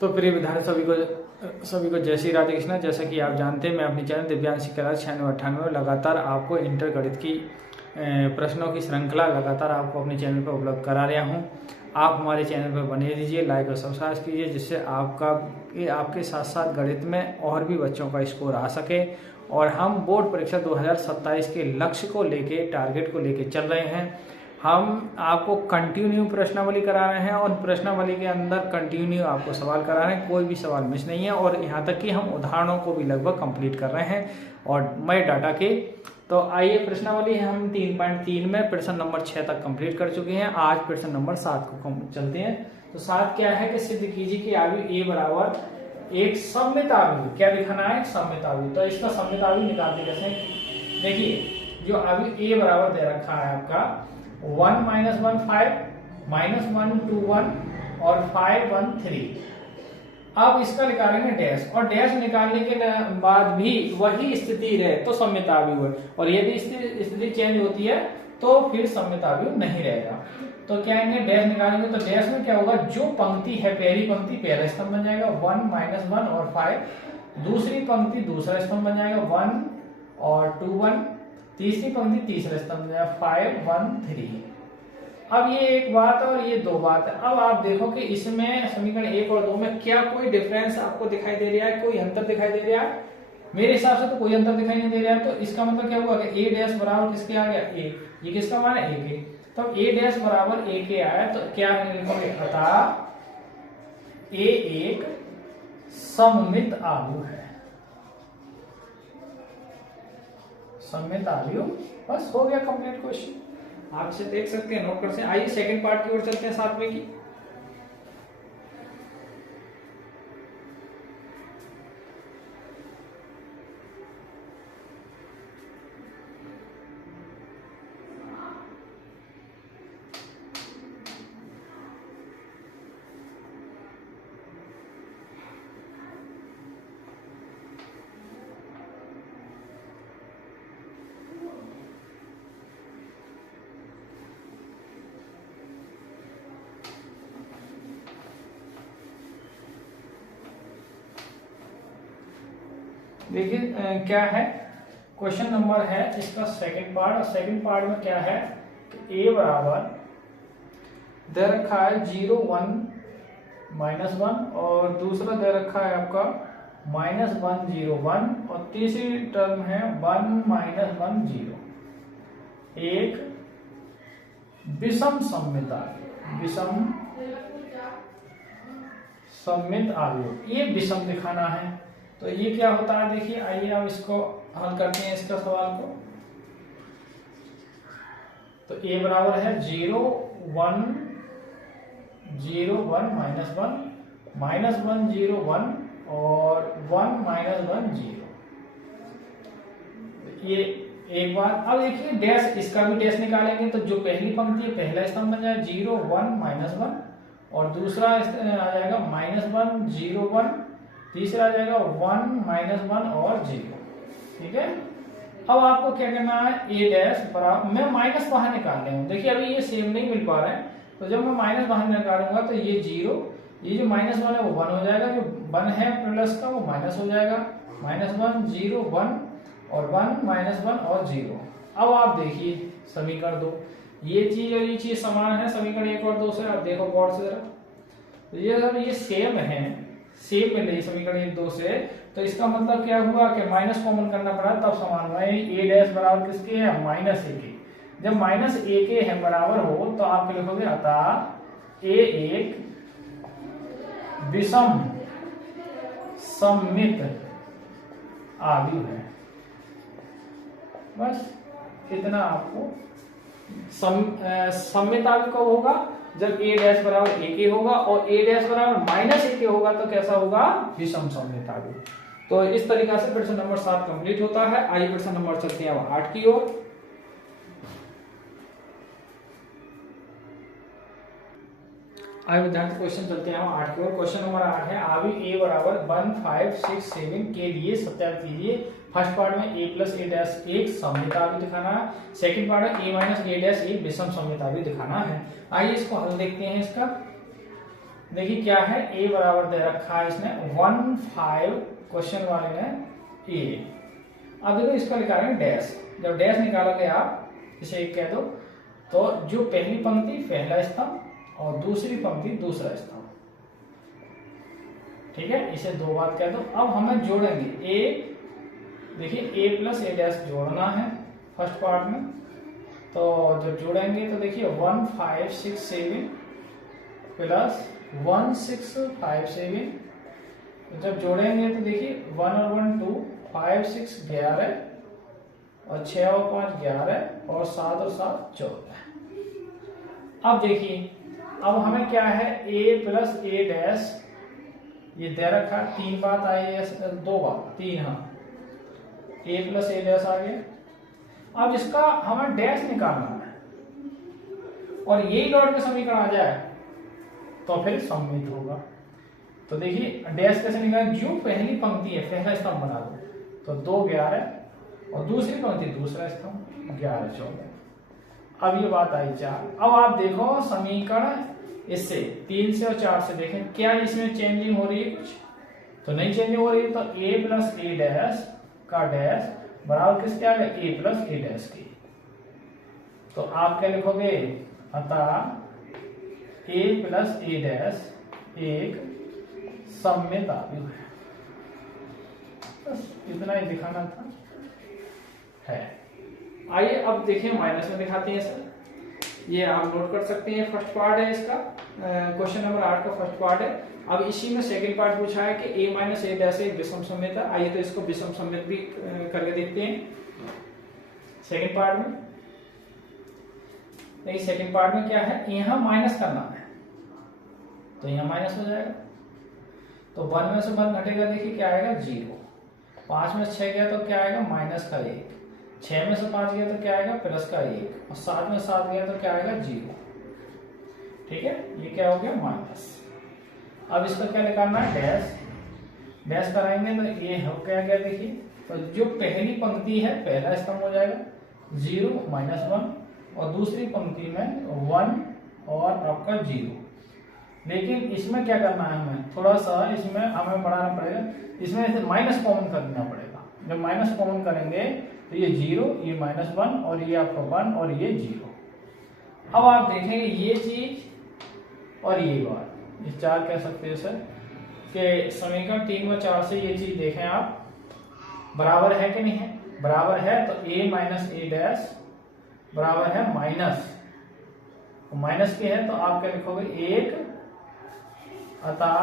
तो प्रिय विद्यार्थी सभी को जय श्री राधे कृष्णा। जैसा कि आप जानते हैं, मैं अपनी चैनल दिव्यांश शिक्षा 9698 लगातार आपको इंटर गणित की प्रश्नों की श्रृंखला लगातार आपको अपने चैनल पर उपलब्ध करा रहा हूं। आप हमारे चैनल पर बने रहिए, लाइक और सब्सक्राइब कीजिए, जिससे आपके साथ साथ गणित में और भी बच्चों का स्कोर आ सके और हम बोर्ड परीक्षा 2027 के लक्ष्य को लेके, टारगेट को लेके चल रहे हैं। हम आपको कंटिन्यू प्रश्नावली करा रहे हैं और प्रश्नावली के अंदर कंटिन्यू आपको सवाल करा रहे हैं, कोई भी सवाल मिस नहीं है। और यहाँ तक कि हम उदाहरणों को भी लगभग कंप्लीट कर रहे हैं और मई डाटा के। तो आइए, प्रश्नावली हम 3.3 में प्रश्न नंबर 6 तक कंप्लीट कर चुके हैं। आज प्रश्न नंबर 7 को चलते हैं। तो 7 क्या है कि सिद्ध कीजिए कि आव्यूह ए बराबर एक सममित आव्यूह, क्या दिखाना है, सममित आव्यूह। तो इसका सममित आव्यूह निकालते कैसे, देखिए जो आव्यूह ए बराबर दे रखा है आपका 1 - 1 5 -1 2 1 और 5 1 3। अब इसका निकालेंगे डैश, और डैश निकालने के बाद भी वही स्थिति रहे तो सममित आव्यूह है, और यदि स्थिति चेंज होती है तो फिर सममित आव्यूह नहीं रहेगा। तो क्या है, डैश निकालेंगे तो डैश में क्या होगा, जो पंक्ति है पहली पंक्ति पहला स्तंभ बन जाएगा 1 - 1 और 5, दूसरी पंक्ति दूसरा स्तंभ बन जाएगा 1 और 2 1, तीसरी पंक्ति तीसरा स्तंभ 5 1 3। अब ये एक बात और ये दो बात है। अब आप देखो कि इसमें समीकरण 1 और 2 में क्या कोई डिफरेंस आपको दिखाई दे रहा है, कोई अंतर दिखाई दे रहा है? मेरे हिसाब से तो कोई अंतर दिखाई नहीं दे रहा है। तो इसका मतलब क्या हुआ कि a डैश बराबर किसके आ गया, a, ये किसका मान है, a के। तब a डैश बराबर a के आया तो क्या लिखोगे, अतः a एक सममित आव्यूह है। सममित आव्यूह, बस हो गया कंप्लीट क्वेश्चन। आपसे देख सकते हैं, नोट कर सकते हैं। आइए सेकंड पार्ट की ओर चलते हैं 7वें की। देखिए क्या है, क्वेश्चन नंबर है इसका सेकंड पार्ट। और सेकंड पार्ट में क्या है, a बराबर दे रखा है 0 1 -1 और दूसरा दे रखा है आपका -1 0 1 और तीसरी टर्म है 1 -1 0। एक विषम सममित आव्यूह, विषम सममित आव्यूह, ये विषम दिखाना है। तो ये क्या होता है, देखिए आइए अब इसको हल करते हैं, इसका सवाल को। तो a बराबर है 0 1 0 1 -1 0 1 और 1 -1 0। ये एक बार। अब देखिए डैश, इसका भी डैश निकालेंगे तो जो पहली पंक्ति है पहला स्तंभ बन जाएगा 0 1 -1 और दूसरा आ जाएगा -1 0 1, तीसरा आ जाएगा 1 -1 और 0। ठीक है। अब आपको क्या करना है, a डैश बराबर, मैं माइनस बाहर निकाल रहा हूं। देखिए अभी ये सेम नहीं मिल पा रहा है, तो जब मैं माइनस बाहर निकालूंगा तो ये 0, ये जो -1 है वो 1 हो जाएगा, जो 1 है प्लस का वो माइनस हो जाएगा, -1 0 1 और 1 -1 और 0। अब आप देखिए समीकरण 2, ये चीज और ये चीज समान है समीकरण 1 और 2 से। आप देखो गौर से जरा, तो ये सब ये सेम है, सेम मिल रही समीकरण 1 2 से। तो इसका मतलब क्या हुआ कि माइनस कॉमन करना पड़ा तब समान हुआ। a डैश बराबर किसके है, -a के। जब -a के है बराबर हो तो आप लिखोगे अतः a एक विषम सममित आव्यूह है। बस इतना आपको। सममित आव्यूह कब होगा, जब a डैश बराबर a के होगा और a डैश बराबर -a के होगा तो कैसा होगा, विषम सममित आव्यूह। तो इस तरीका से प्रश्न नंबर 7 कंप्लीट होता है। आइए प्रश्न नंबर चलते हैं अब 8 की ओर। आइए विद्यार्थी क्वेश्चन चलते हैं 8 की ओर। क्वेश्चन नंबर 8 है, आव्यूह a बराबर 1 5 6 7 के लिए सत्यापित कीजिए। फर्स्ट पार्ट में a प्लस a डैश एक सममित आव्यूह दिखाना है, सेकंड पार्ट में a माइनस a डैश एक विषम सममित आव्यूह दिखाना है। आइए इसको हल देखते हैं इसका। देखिए क्या है, ए बराबर दे रखा है इसने 1 5 क्वेश्चन वाले ने ए। अब देखो इसका निकालेंगे डैश। जब डैश निकालोगे आप इसे एक कह दो, तो जो पहली पंक्ति पहला स्तंभ और दूसरी पंक्ति दूसरा स्तंभ, ठीक है, इसे दो बार कह दो। अब हमें जोड़ेंगे ए, देखिए ए प्लस ए डैश जोड़ना है फर्स्ट पार्ट में। तो जब जोड़ेंगे तो देखिए 1 5 6 7 प्लस 1 6 5 7, जब जोड़ेंगे तो देखिए 1 और 1 2, 5 6 11 और 6 और 5 11 और 7 और 7 14। अब देखिए अब हमें क्या है, a प्लस ए डैश ये दे रखा, 3 बात आई है, 2 बात 3, हाँ a प्लस ए डैश आ गया। अब इसका हमें डैश निकालना है और यही डॉट का समीकरण आ जाए तो फिर सममित होगा। तो देखिए डैश कैसे निकालें, जो पहली पंक्ति है पहला स्तंभ बना दो, तो 2 11 और दूसरी पंक्ति दूसरा स्तंभ 11 14। अब ये बात आई 4। अब आप देखो समीकरण इससे 3 से और 4 से देखें क्या इसमें चेंजिंग हो रही है, कुछ तो नहीं चेंजिंग हो रही है। तो a प्लस ए डैश का डैश बराबर किसके आ गया, a प्लस ए डैश की। तो आप क्या लिखोगे, अतः a प्लस ए डैश एक सममित आव्यूह है। बस इतना ही दिखाना था है। आइए अब देखिए माइनस में दिखाते हैं सर, ये आप नोट कर सकते हैं। फर्स्ट पार्ट है इसका, क्वेश्चन नंबर 8 का फर्स्ट पार्ट है। अब इसी में सेकंड पार्ट पूछा है कि a माइनस ए डैश एक विषम सममित है। आइए तो इसको विषम सममित भी करके देखते हैं सेकंड पार्ट में। देखिए सेकंड पार्ट में क्या है, यहाँ माइनस करना है तो यहाँ माइनस हो जाएगा। तो 1 में से 1 घटेगा, देखिए क्या आएगा 0। 5 में से 6 गया तो क्या आएगा, माइनस का 1। 6 में से 5 गया तो क्या आएगा, प्लस का 1। और 7 में 7 गया तो क्या आएगा 0। ठीक है, ये क्या हो गया माइनस। अब इसका क्या निकालना है, डैश। डैश कराएंगे तो ये हो क्या गया, देखिए तो जो पहली पंक्ति है पहला स्तंभ हो जाएगा 0 -1 और दूसरी पंक्ति में 1 और आपका 0। लेकिन इसमें क्या करना है, हमें थोड़ा सा इसमें हमें बढ़ाना पड़ेगा, इसमें माइनस कॉमन कर देना पड़ेगा। जब माइनस कॉमन करेंगे तो ये 0, ये -1 और ये आपका 1 और ये 0। अब आप देखेंगे ये चीज और ये बात, ये 4 कह सकते हैं सर कि समीकरण 3 और 4 से ये चीज देखें आप बराबर है कि नहीं है। बराबर है तो a माइनस ए डैश बराबर है माइनस, माइनस के है तो आप क्या लिखोगे 1, अतः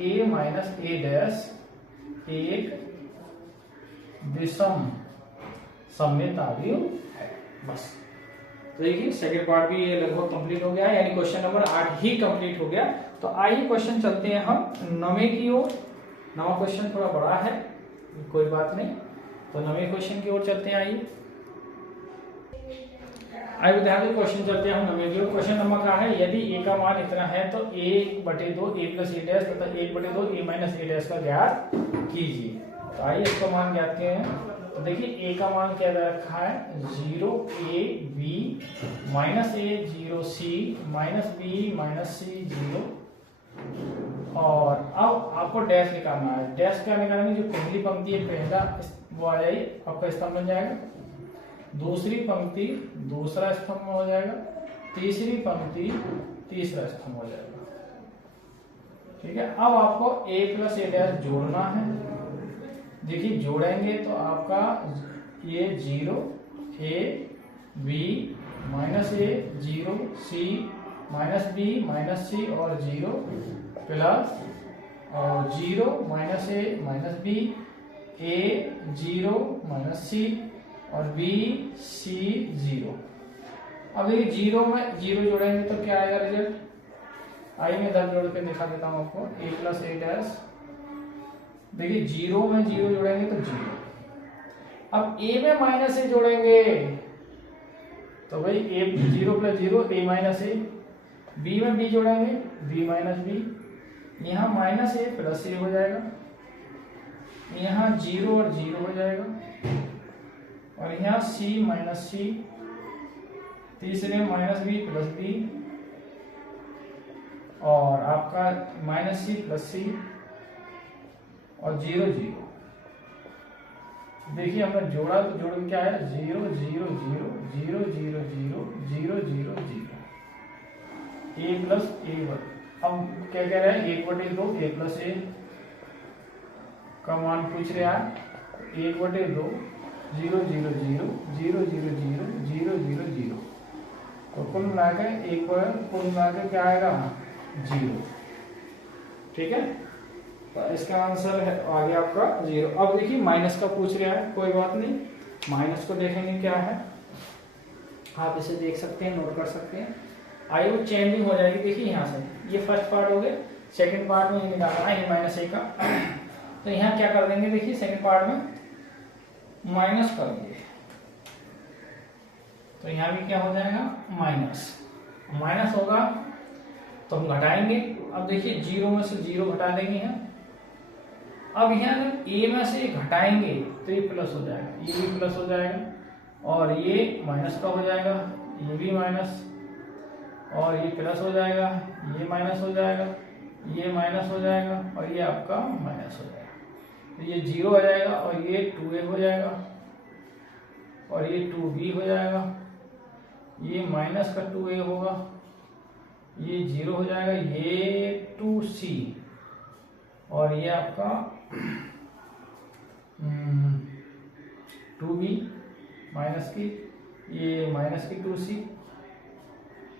a माइनस ए डैश एक विषम सममित आव्यूह है। बस तो देखिए सेकंड पार्ट भी ये लगभग कंप्लीट हो गया है, यानी क्वेश्चन नंबर 8 ही कंप्लीट हो गया। तो आइए क्वेश्चन चलते हैं हम 9वें की ओर। 9वां क्वेश्चन थोड़ा बड़ा है, कोई बात नहीं, तो 9वें क्वेश्चन की ओर चलते हैं। आइए विद्यार्थी क्वेश्चन चलते हैं हम 9वें की ओर। क्वेश्चन नंबर का है, यदि a का मान इतना है तो 1/2 a प्लस ए डैश तथा 1/2 a माइनस ए डैश का ज्ञात कीजिए। तो आइए इसका मान ज्ञात किए हैं। तो देखिए a का मान क्या दे रखा है 0 a b minus a 0 c minus b minus c 0। और अब आपको डैश निकालना है। डैश क्या निकालेंगे, जो पहली पंक्ति है पहला वो आ जाएगी, आपका स्तंभ बन जाएगा। दूसरी पंक्ति दूसरा स्तंभ हो जाएगा, तीसरी पंक्ति तीसरा स्तंभ हो जाएगा। ठीक है, अब आपको a प्लस ए डैश जोड़ना है। देखिए जोड़ेंगे तो आपका ये 0 a b minus A 0 c minus b minus c और 0 प्लस और 0 minus A minus b a 0 minus c और b c 0। अब देखिए 0 में 0 जोड़ेंगे तो क्या आएगा रिजल्ट। आइए मैं इधर जोड़ के दिखा देता हूँ आपको। a प्लस ए डैश, देखिए 0 में 0 जोड़ेंगे तो 0। अब a में माइनस ए जोड़ेंगे तो भाई a 0 plus 0 a minus A. b में b जोड़ेंगे b माइनस b, यहाँ माइनस ए प्लस ए हो जाएगा, यहाँ 0 और 0 हो जाएगा और यहाँ c माइनस c, तीसरे माइनस b प्लस b, और आपका -c + c और 0 0। देखिए हमने जोड़ा तो जोड़ क्या है 0 0 0 0 0 0 0 0 0 a + a1। अब क्या कह रहे हैं 1/2 a + a का मान पूछ रहा है। 1/2 0 0 0 0 0 0 0 0 0 तो कुल मिलाकर एक कुल मिलाकर क्या आएगा 0। ठीक है, तो इसका आंसर है आगे आपका 0। अब देखिए माइनस का पूछ रहा है, कोई बात नहीं, माइनस को देखेंगे क्या है। आप इसे देख सकते हैं, नोट कर सकते हैं। आइए वो चेंजिंग हो जाएगी। देखिए यहाँ से ये फर्स्ट पार्ट हो गया, सेकंड पार्ट में ये निकालना है -a का। तो यहाँ क्या कर देंगे, देखिए सेकंड पार्ट में माइनस कर देंगे, तो यहाँ भी क्या हो जाएगा माइनस होगा तो हम घटाएंगे। अब देखिए 0 में से 0 घटा देंगे यहाँ। अब यहाँ अगर a में से घटाएंगे तो ये प्लस हो जाएगा, ये भी प्लस हो जाएगा और ये माइनस का हो जाएगा, ये भी माइनस और ये प्लस हो जाएगा, ये माइनस हो जाएगा, ये माइनस हो जाएगा और ये आपका माइनस हो जाएगा। तो ये 0 हो जाएगा और ये 2a हो जाएगा और ये 2b हो जाएगा, ये माइनस का 2a होगा, ये 0 हो जाएगा, ये 2c और ये आपका 2b माइनस की, ये माइनस की 2c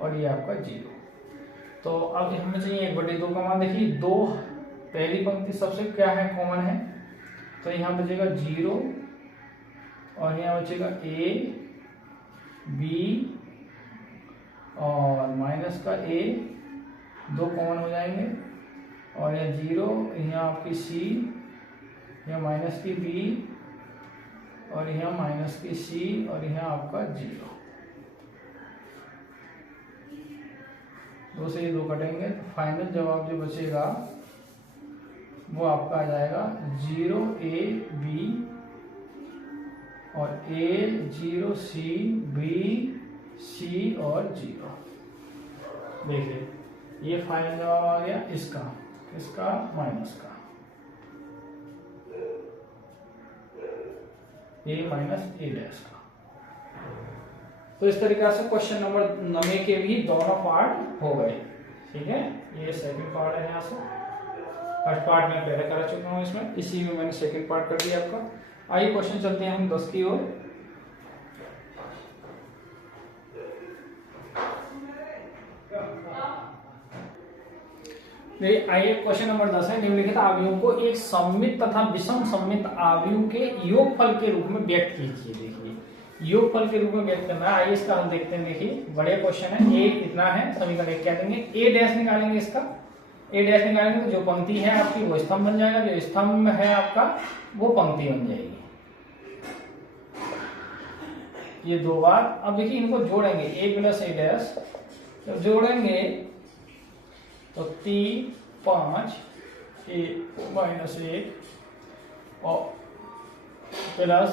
और ये आपका 0। तो अब हमें चाहिए 1/2 का मान। देखिए 2 पहली पंक्ति सबसे क्या है कॉमन है, तो यहाँ बचेगा 0 और यहाँ बचेगा a b और माइनस का a, 2 कॉमन हो जाएंगे और यहाँ 0, यहाँ आपकी c, यहाँ माइनस की b और यहाँ माइनस की c और यहाँ आपका 0। 2 से ये 2 कटेंगे तो फाइनल जवाब जो बचेगा वो आपका आ जाएगा 0a b और a 0 c b c और 0। देखिए ये फाइनल जवाब आ गया इसका माइनस का, a माइनस a डैश का। तो इस तरीके से क्वेश्चन नंबर 9 के भी दोनों पार्ट हो गए। ठीक है, ये सेकंड पार्ट है। यहाँ से फर्स्ट पार्ट में पहले करा चुका हूँ, इसमें इसी में मैंने सेकंड पार्ट कर दिया आपका। आइए क्वेश्चन चलते हैं हम 10 की ओर। आइए क्वेश्चन नंबर 10 है। निम्नलिखित आव्यूहों को एक सममित तथा विषम सममित आव्यूह के योगफल के रूप में व्यक्त कीजिए। देखिए योगफल के रूप में व्यक्त करना है। आइए इसका हल देखते हैं। देखिए बड़े क्वेश्चन है। ए इतना है, समीकरण एक क्या देंगे, ए डैश निकालेंगे। इसका ए डैश निकालेंगे तो जो पंक्ति है आपकी वो स्तंभ बन जाएगा, जो स्तंभ है आपका वो पंक्ति बन जाएगी। ये 2 बार। अब देखिए इनको जोड़ेंगे, ए प्लस ए डैश जब जोड़ेंगे तो 3 5 a माइनस 1 और प्लस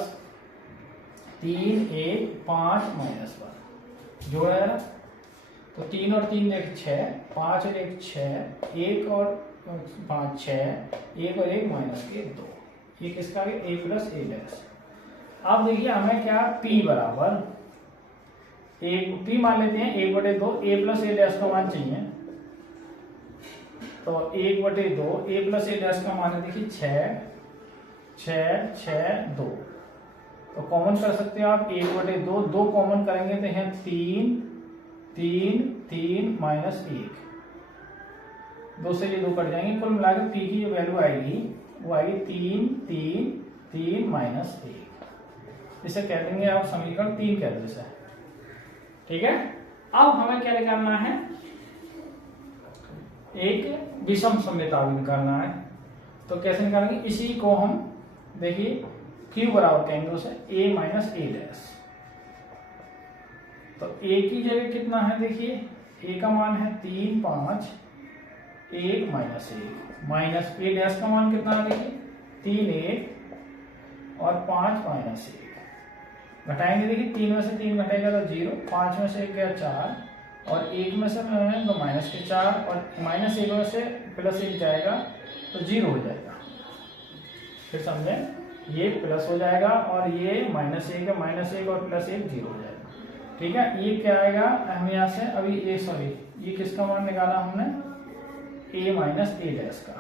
3a 5 माइनस 1 जोड़ा है। तो 3 और 3 एक 6, 5 और 1 6, 1 और 5 6, 1 और 1 माइनस के 2। ये किसका है, a प्लस ए डैश। अब देखिए हमें क्या p बराबर p मान लेते हैं 1/2 a प्लस ए डैश का मान चाहिए। तो 1/2 a प्लस ए डैश का मान है देखिए 6 6 6 2। तो कॉमन कर सकते हो आप 1/2, 2 कॉमन करेंगे तो यहाँ 3 3 3 माइनस 1, 2 से ये 2 कट जाएंगे। कुल मिलाकर p की जो वैल्यू आएगी वो आएगी 3 3 3 माइनस 1। इसे कह देंगे आप समीकरण 3 कह दो इसे। ठीक है, अब हमें क्या निकालना है, एक विषम सममित आव्यूह निकालना है। तो कैसे निकालेंगे, इसी को हम देखिए q बराबर कहेंगे उसे a माइनस ए डैश। तो a की जगह कितना है, देखिए a का मान है 3 5 1 माइनस 1 माइनस ए डैश का मान कितना है, देखिए 3 1 और 5 माइनस 1। घटाएंगे, देखिए 3 में से 3 घटेगा तो 0, 5 में से 1 गया 4 और 1 में से में तो माइनस के 4 और माइनस 1 में से प्लस 1 जाएगा तो 0 हो जाएगा। फिर समझे, ये प्लस हो जाएगा और ये माइनस 1 है, माइनस 1 और प्लस 1 0 हो जाएगा। ठीक है, ये क्या आएगा हम यहाँ से अभी ये किसका मान निकाला हमने, a माइनस ए डैश का।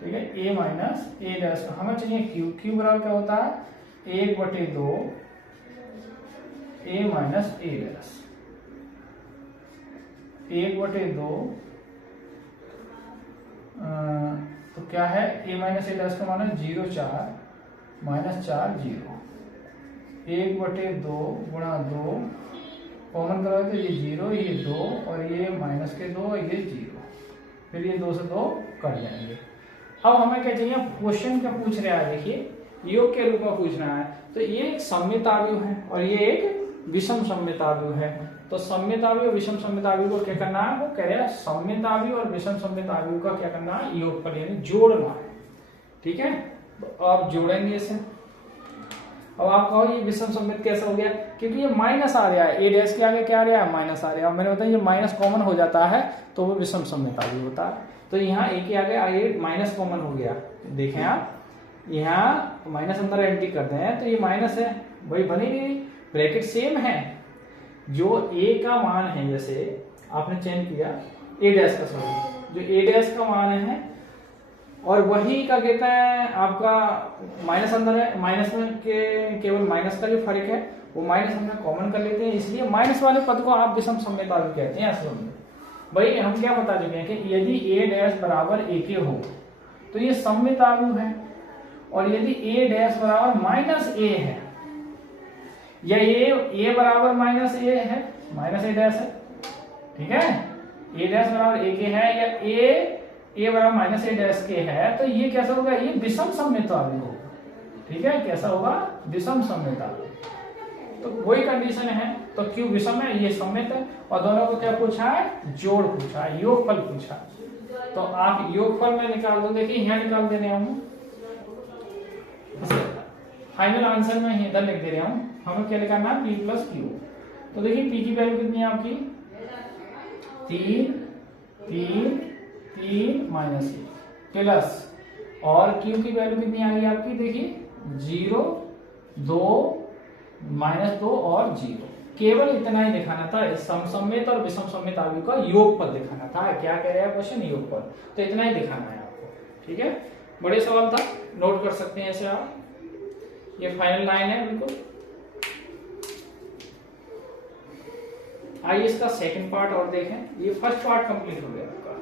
ठीक है, a माइनस ए डैश का हमें चाहिए क्यू बराबर क्या होता है 1/2 a माइनस ए डैश, 1/2 तो क्या है a माइनस ए डैश का मान है 0 4 माइनस 4 0, 1/2 गुणा 2 कॉमन करोगे तो ये 0 ये 2 और ये माइनस के 2 ये 0, फिर ये 2 से 2 कट जाएंगे। अब हमें क्या चाहिए, क्वेश्चन क्या पूछ रहा है, देखिए योग के रूप में पूछ रहा है। तो ये एक सममिताव्युह है और ये एक विषम सममिताव्युह है। तो सममिताव्युह विषम सममिताव्युह को क्या करना है, वो कह रहे हैं सममिताव्युह और विषम सममिताव्युह का क्या करना है, योगफल यानी जोड़ना है। ठीक है, तो आप जोड़ेंगे इसे। अब आप कहो ये विषम सममित कैसा हो गया, क्योंकि ये माइनस आ रहा है, ए डैश के आगे क्या आ रहा है माइनस आ रहा है। मैंने बताया ये माइनस कॉमन हो जाता है तो वो विषम सममिताव्युह होता है। तो यहाँ ए के आगे माइनस कॉमन हो गया, देखें आप यहाँ माइनस अंदर एंट्री करते हैं तो ये माइनस है, वही बनेगी, ब्रैकेट सेम है। जो ए का मान है, जैसे आपने चेंज किया ए डैश का, सॉरी जो ए डैश का मान है और वही का कहता है आपका माइनस अंदर है, माइनस में केवल माइनस का जो फर्क है वो माइनस हम कॉमन कर लेते हैं, इसलिए माइनस वाले पद को आप विषम सममिताव्युह कहते हैं असल में। भाई हम क्या बता चुके हैं कि यदि ए डैश बराबर ए के हो तो ये सममिताव्युह है, और यदि ए डैश बराबर माइनस ए है या ए बराबर माइनस ए है, माइनस ए डैश है, ठीक है, ए डैश बराबर ए के है या ए बराबर माइनस ए डैश के है, तो ये कैसा होगा, ये विषम सममिताव्युह होगा। ठीक है, कैसा होगा, विषम सममिताव्युह। तो वही कंडीशन है, तो क्यों विषम है, ये सममित है, और दोनों को क्या पूछा है, जोड़ पूछा है, योगफल पूछा। तो आप योगफल में निकाल दो, देखिए यहाँ निकाल दे रहे हूं, फाइनल आंसर में इधर लिख दे रहा हूं, हमें क्या निकालना है, p प्लस क्यू। तो देखिए p की वैल्यू कितनी है आपकी 3 माइनस प्लस, और q की वैल्यू कितनी आ रही है आपकी, देखिए 0 2 -2 और 0। केवल इतना ही दिखाना था, सममित और विषम सममिताव्युह का योगफल दिखाना था। क्या कह रहे हैं क्वेश्चन, योगफल, तो इतना ही दिखाना है आपको। ठीक है, बड़े सवाल था, नोट कर सकते हैं ऐसे आप। ये फाइनल लाइन है बिल्कुल। आइए इसका सेकंड पार्ट और देखें। ये फर्स्ट पार्ट कंप्लीट हो गया आपका।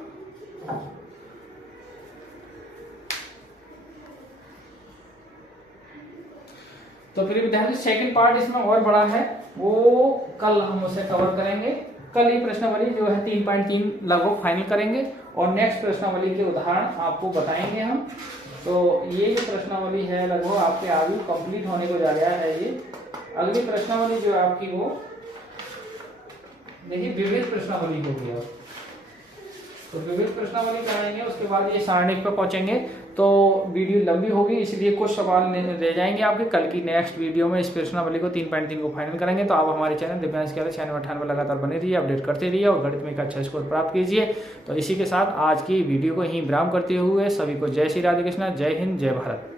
तो फिर विद्यार्थी सेकंड पार्ट इसमें और बड़ा है, वो कल हम उसे कवर करेंगे। कल ये प्रश्नावली जो है 3.3 लगभग फाइनल करेंगे और नेक्स्ट प्रश्नावली के उदाहरण आपको बताएंगे हम। तो ये जो प्रश्नावली है लगभग आपके आगे कंप्लीट होने को जा रहा है। ये अगली प्रश्नावली जो है आपकी वो देखिए विविध प्रश्नावली होगी। अब तो विविध प्रश्नावली कराएंगे, उसके बाद ये सारणिक पे पहुंचेंगे। तो वीडियो लंबी होगी, इसलिए कुछ सवाल रह जाएंगे आपके। कल की नेक्स्ट वीडियो में इस प्रश्नावली को 3.3 को फाइनल करेंगे। तो आप हमारे चैनल दिव्यांश के 96 लगातार बने रहिए, अपडेट करते रहिए और गणित में एक अच्छा स्कोर प्राप्त कीजिए। तो इसी के साथ आज की वीडियो को यहीं विराम करते हुए सभी को जय श्री राधे कृष्णा, जय हिंद, जय भारत।